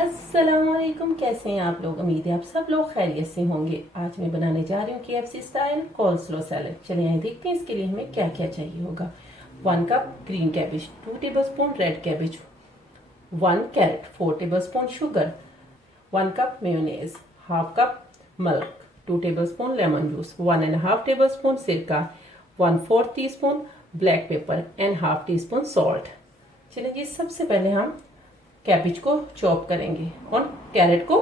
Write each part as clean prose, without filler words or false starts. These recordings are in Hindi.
अस्सलामुअलैकुम, कैसे हैं आप लोग। उम्मीद है आप सब लोग खैरियत से होंगे। आज मैं बनाने जा रही हूँ KFC स्टाइल कोल्स्लो सैलेड। चलिए आइए देखते हैं इसके लिए हमें क्या क्या चाहिए होगा। 1 cup green cabbage, 2 tablespoon red cabbage, 1 carrot, 4 tablespoon sugar, 1 cup mayonnaise, half cup milk, 2 tablespoon lemon juice, 1.5 tablespoon सिरका, 1/4 teaspoon black pepper and half teaspoon salt. चलिए जी, सबसे पहले हम कैबेज को चॉप करेंगे और कैरेट को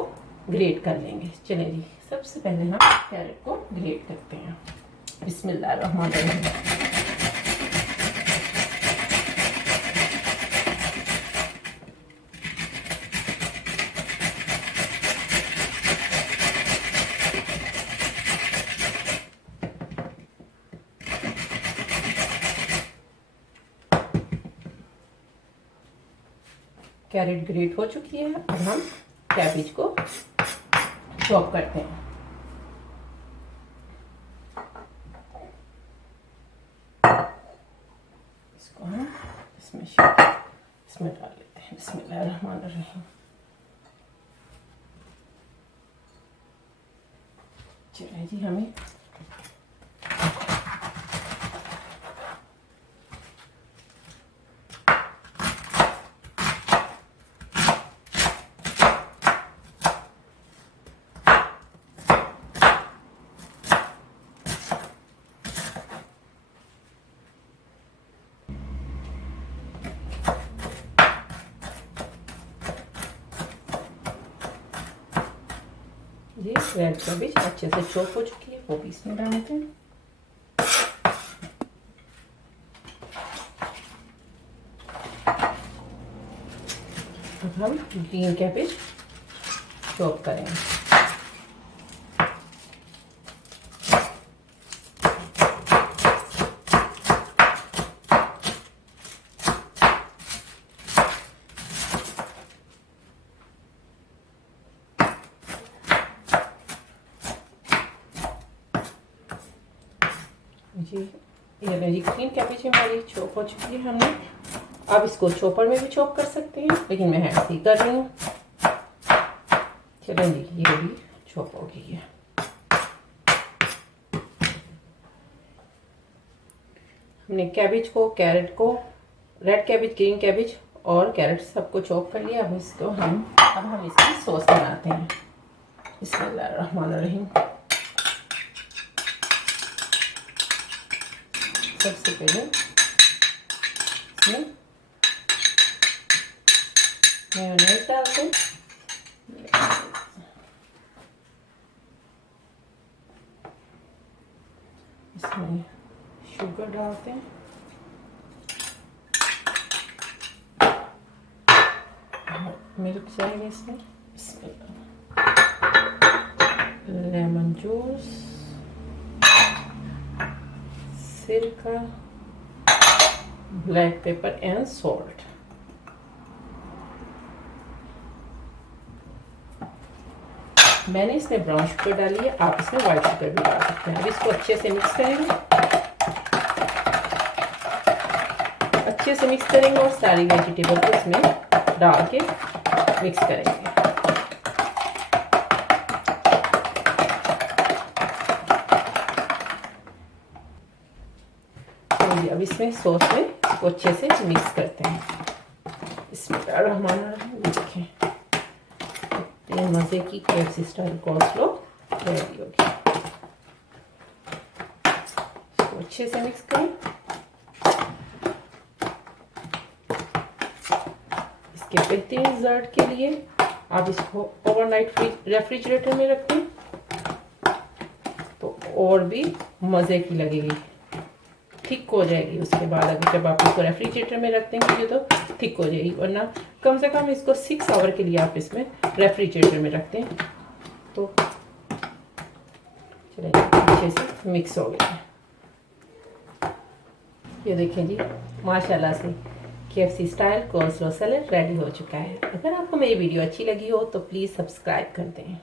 ग्रेट कर लेंगे। चलिए जी, सबसे पहले हम कैरेट को ग्रेट करते हैं। बिस्मिल्लाहिर्रहमानिर्रहीम। कैरेट ग्रेट हो चुकी है। अब हम कैबेज को चॉप करते हैं। इसको हम इसमें डाल लेते हैं। बिस्मिल्लाहिर्रहमानिर्रहीम। चलिए जी, हमें ये रेड कैबेज अच्छे से चॉप हो चुकी है, वो भी इसमें डालते हैं। अब हम ग्रीन कैबेज चॉप करेंगे। जी, ये जी ग्रीन कैबेज हमारी चॉप हो चुकी है। हमने अब इसको चॉपर में भी चॉप कर सकते हैं, लेकिन मैं ऐसे ही कर रही हूँ। चलें जी, ये भी चॉप हो गई है। हमने कैबेज को, कैरेट को, रेड कैबेज, ग्रीन कैबेज और कैरेट सबको चॉप कर लिया। अब हम इसकी सॉस बनाते हैं। बिस्मिल्लाहिर्रहमानिर्रहीम। सबसे पहले इसमें मेयोनेज डालते हैं। इसमें शुगर डालते हैं। मिल्क चाहिए इसमें। लेमन जूस, सिरका, ब्लैक पेपर एंड सॉल्ट। मैंने इसमें ब्राउन शुगर डाली है, आप इसमें व्हाइट शुगर भी डाल सकते हैं। अब इसको अच्छे से मिक्स करेंगे, और सारी वेजिटेबल को इसमें डाल के मिक्स करेंगे। अब इसमें सॉस में इसको अच्छे से मिक्स करते हैं। बिस्मिल्लाहिर्रहमानिर्रहीम। देखें, इतने मज़े की KFC स्टाइल कोल्स्लो रेडी होगी। इसको अच्छे से मिक्स करें। इसके बेहतरीन रिजल्ट के लिए आप इसको ओवरनाइट रेफ्रिजरेटर में रखें तो और भी मज़े की लगेगी, थिक हो जाएगी। उसके बाद अगर जब आप इसको रेफ्रिजरेटर में रख देंगे तो थिक हो जाएगी, वरना कम से कम इसको 6 आवर के लिए आप इसमें रेफ्रिजरेटर में रखते हैं तो चलिए अच्छे से मिक्स हो गया। ये देखें जी, माशाल्लाह से KFC style coleslaw salad ready हो चुका है। अगर आपको मेरी वीडियो अच्छी लगी हो तो प्लीज़ सब्सक्राइब कर दें।